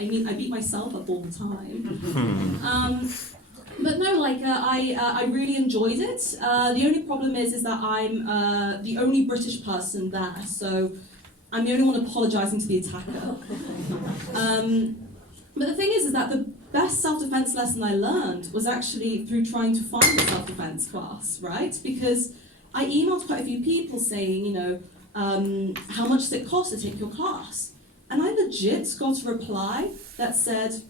I mean, I beat myself up all the time. But no, like I really enjoyed it. The only problem is that I'm the only British person there, so I'm the only one apologising to the attacker. But the thing is that the best self-defense lesson I learned was actually through trying to find a self-defense class, right? Because I emailed quite a few people saying, you know, how much does it cost to take your class? And I legit got a reply that said,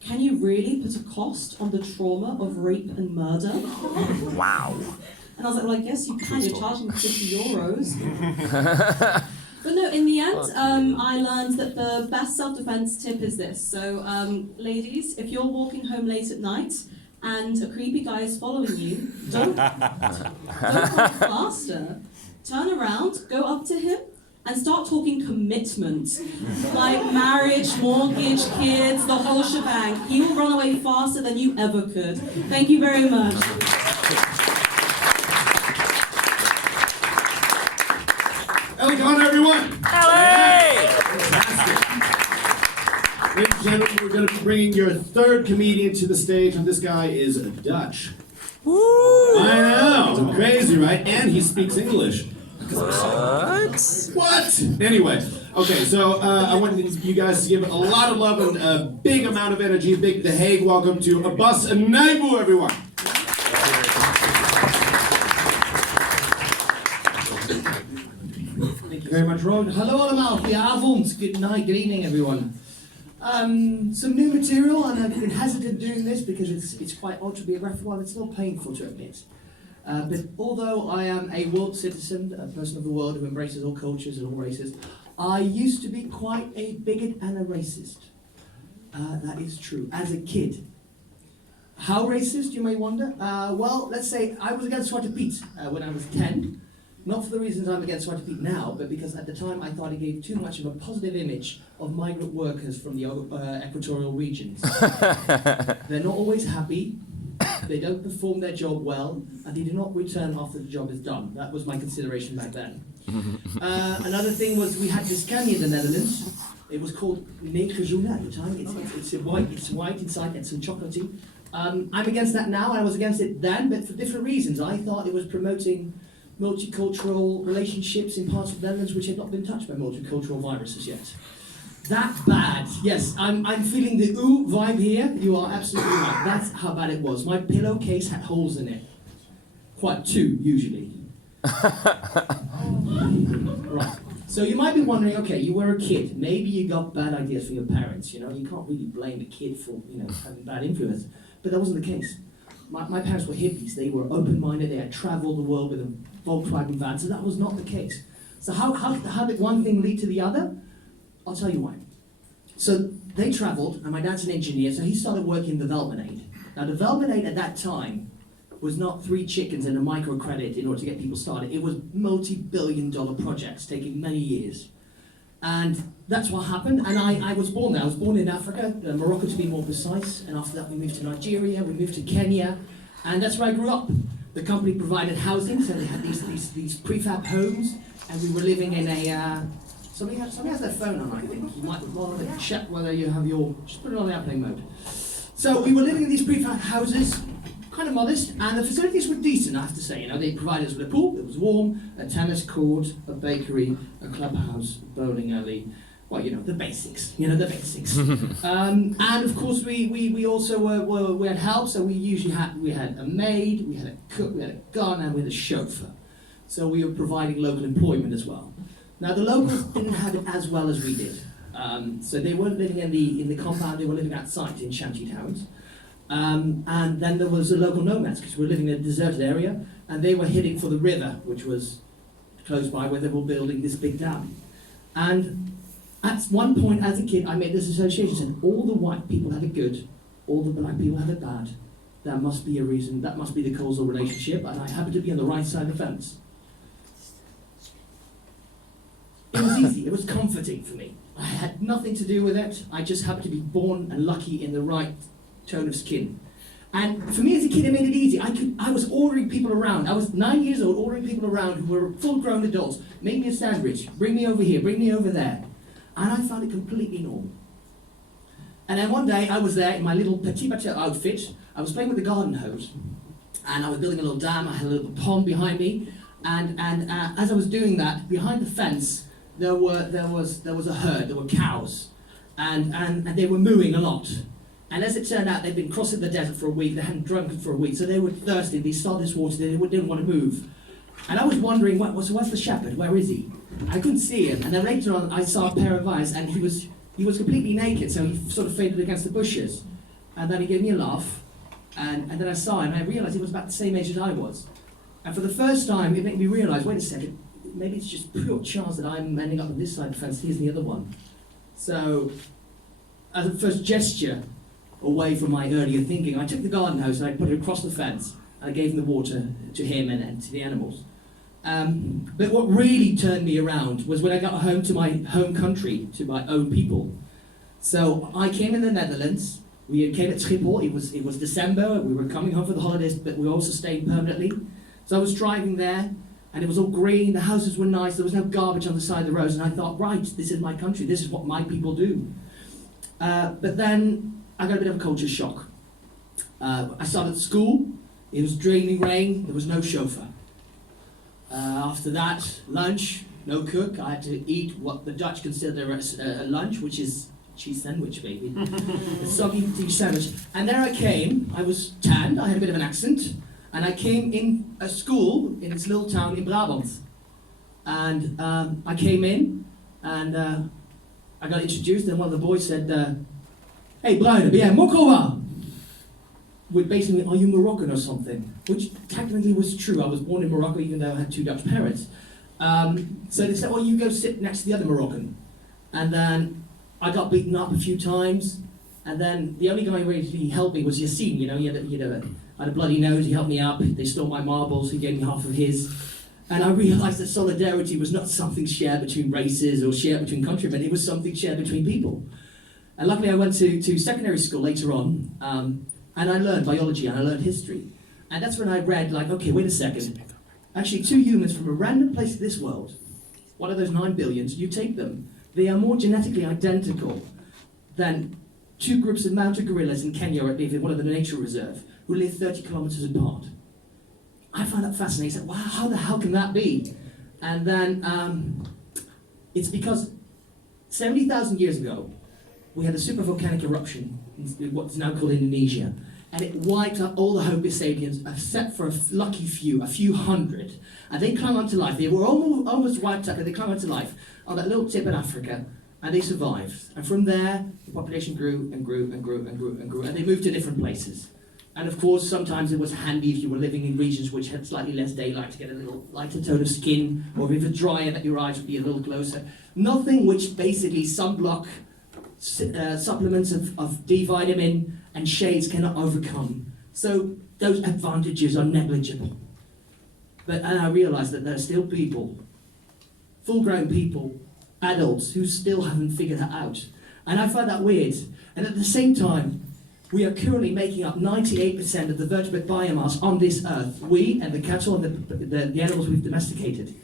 can you really put a cost on the trauma of rape and murder? Wow. And I was like, well, I guess you can, you're charging 50 euros. But no, in the end, I learned that the best self-defense tip is this. So, ladies, if you're walking home late at night and a creepy guy is following you, don't run faster. Turn around, go up to him, and start talking commitment. Like marriage, mortgage, kids, the whole shebang. He will run away faster than you ever could. Thank you very much. Welcome, everyone! LA! Fantastic. Ladies and gentlemen, we're going to be bringing your third comedian to the stage, and this guy is Dutch. Woo! I know, crazy, right? And he speaks English. What? Anyway, okay, so I want you guys to give a lot of love and a big amount of energy. Big The Hague, welcome to Abbas and Naibu, everyone. Thank you very much, Rod. Hello allemaal, goedenavond. Good night, good evening, everyone. Some new material, and I've been hesitant doing this because it's quite autobiographical and it's not painful to admit. But although I am a world citizen, a person of the world who embraces all cultures and all races, I used to be quite a bigot and a racist. That is true, as a kid. How racist, you may wonder? Well, let's say I was against Zwarte Piet when I was 10. Not for the reasons I'm against Zwarte Piet now, but because at the time I thought it gave too much of a positive image of migrant workers from the equatorial regions. They're not always happy, they don't perform their job well, and they do not return after the job is done. That was my consideration back then. Another thing was we had this candy in the Netherlands. It was called Negerzoenen at the time. It's white inside and some chocolatey. I'm against that now, and I was against it then, but for different reasons. I thought it was promoting multicultural relationships in parts of the Netherlands which had not been touched by multicultural viruses yet. That bad. Yes, I'm feeling the ooh vibe here. You are absolutely right. That's how bad it was. My pillowcase had holes in it. Quite two, usually. Right. So you might be wondering, okay, you were a kid. Maybe you got bad ideas from your parents. You know, you can't really blame a kid for, having bad influence. But that wasn't the case. My parents were hippies. They were open-minded. They had traveled the world with a Volkswagen van. So that was not the case. So how did one thing lead to the other? I'll tell you why. So they traveled, and my dad's an engineer, so he started working in development aid. Now, development aid at that time was not 3 chickens and a microcredit in order to get people started. It was multi-billion-dollar projects taking many years. And that's what happened, and I was born there. I was born in Africa, Morocco to be more precise, and after that we moved to Nigeria, we moved to Kenya, and that's where I grew up. The company provided housing, so they had these prefab homes, and we were living in a... Somebody has their phone on, I think. You might want to check whether you have your... Just put it on airplane mode. So we were living in these prefab houses, kind of modest, and the facilities were decent, I have to say. They provided us with a pool, it was warm, a tennis court, a bakery, a clubhouse, a bowling alley. Well, the basics, the basics. And of course, we also we had help, so we had a maid, we had a cook, we had a gun, and we had a chauffeur. So we were providing local employment as well. Now the locals didn't have it as well as we did. So they weren't living in the compound, they were living outside in shanty towns. And then there was the local nomads, because we were living in a deserted area, and they were heading for the river, which was close by where they were building this big dam. And at one point as a kid, I made this association, said all the white people have it good, all the black people have it bad. That must be a reason, that must be the causal relationship, and I happen to be on the right side of the fence. It was easy, it was comforting for me. I had nothing to do with it, I just happened to be born and lucky in the right tone of skin. And for me as a kid, it made it easy. I was ordering people around. I was 9 years old, ordering people around who were full-grown adults. Make me a sandwich, bring me over here, bring me over there. And I found it completely normal. And then one day I was there in my little petit bateau outfit. I was playing with the garden hose, and I was building a little dam. I had a little pond behind me, and as I was doing that, behind the fence there was a herd. There were cows, and they were mooing a lot. And as it turned out, they'd been crossing the desert for a week. They hadn't drunk for a week, so they were thirsty. They saw this water. They didn't want to move. And I was wondering, what's the shepherd? Where is he? I couldn't see him. And then later on, I saw a pair of eyes, and he was completely naked, so he sort of faded against the bushes. And then he gave me a laugh, and then I saw him, and I realised he was about the same age as I was. And for the first time, it made me realise, wait a second, maybe it's just pure chance that I'm ending up on this side of the fence, he's the other one. So, as a first gesture, away from my earlier thinking, I took the garden hose and I put it across the fence, and I gave him the water to him and to the animals. But what really turned me around was when I got home to my home country, to my own people. So I came in the Netherlands. We came at Schiphol. It was December. We were coming home for the holidays, but we were also staying permanently. So I was driving there, and it was all green. The houses were nice. There was no garbage on the side of the roads, and I thought, right, this is my country. This is what my people do. But then I got a bit of a culture shock. I started school. It was draining rain. There was no chauffeur. After that, lunch, no cook. I had to eat what the Dutch consider a lunch, which is cheese sandwich, baby. A soggy cheese sandwich. And there I came. I was tanned. I had a bit of an accent. And I came in a school in this little town in Brabant. And I came in, and I got introduced, and one of the boys said, "Hey, Bruine, ben jij Mokrowa?" Which basically, are you Moroccan or something? Which technically was true. I was born in Morocco, even though I had two Dutch parents. So they said, well, you go sit next to the other Moroccan. And then I got beaten up a few times. And then the only guy who really helped me was Yassine. You know, he had a bloody nose. He helped me up. They stole my marbles. He gave me half of his. And I realised that solidarity was not something shared between races or shared between countrymen. It was something shared between people. And luckily I went to secondary school later on. And I learned biology and I learned history. And that's when I read, like, okay, wait a second. Actually, two humans from a random place in this world, one of those 9 billions, you take them, they are more genetically identical than two groups of mountain gorillas in Kenya, or in one of the nature reserve, who live 30 kilometers apart. I found that fascinating. I said, wow, how the hell can that be? And then it's because 70,000 years ago, we had a supervolcanic eruption in what's now called Indonesia, and it wiped out all the Homo sapiens, except for a lucky few, a few hundred. And they clung on to life. They were almost wiped out, but they clung on to life on that little tip in Africa, and they survived. And from there, the population grew and grew and grew and grew and grew, and they moved to different places. And of course, sometimes it was handy if you were living in regions which had slightly less daylight to get a little lighter tone of skin, or if it was drier, that your eyes would be a little closer. Nothing which basically sunblock supplements of D vitamin and shades cannot overcome. So those advantages are negligible. And I realised that there are still people, full-grown people, adults, who still haven't figured that out. And I find that weird. And at the same time, we are currently making up 98% of the vertebrate biomass on this earth. We and the cattle and the animals we've domesticated.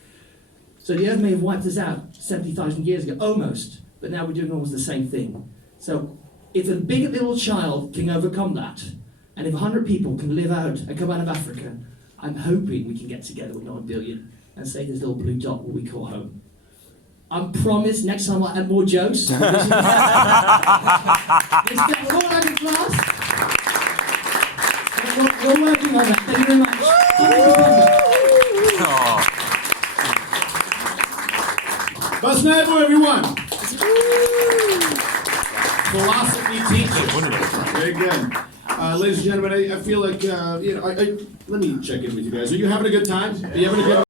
So the earth may have wiped us out 70,000 years ago, almost. But now we're doing almost the same thing. So if a big little child can overcome that, and if 100 people can live out and come out of Africa, I'm hoping we can get together with 9 billion and say this little blue dot what we call home. I promise next time I'll add more jokes. This is all I can class. We're working on that. Thank you very much. Bas Nijboer, everyone. Philosophy teacher. Very good. Ladies and gentlemen, I feel like, let me check in with you guys. Are you having a good time? Are you having a good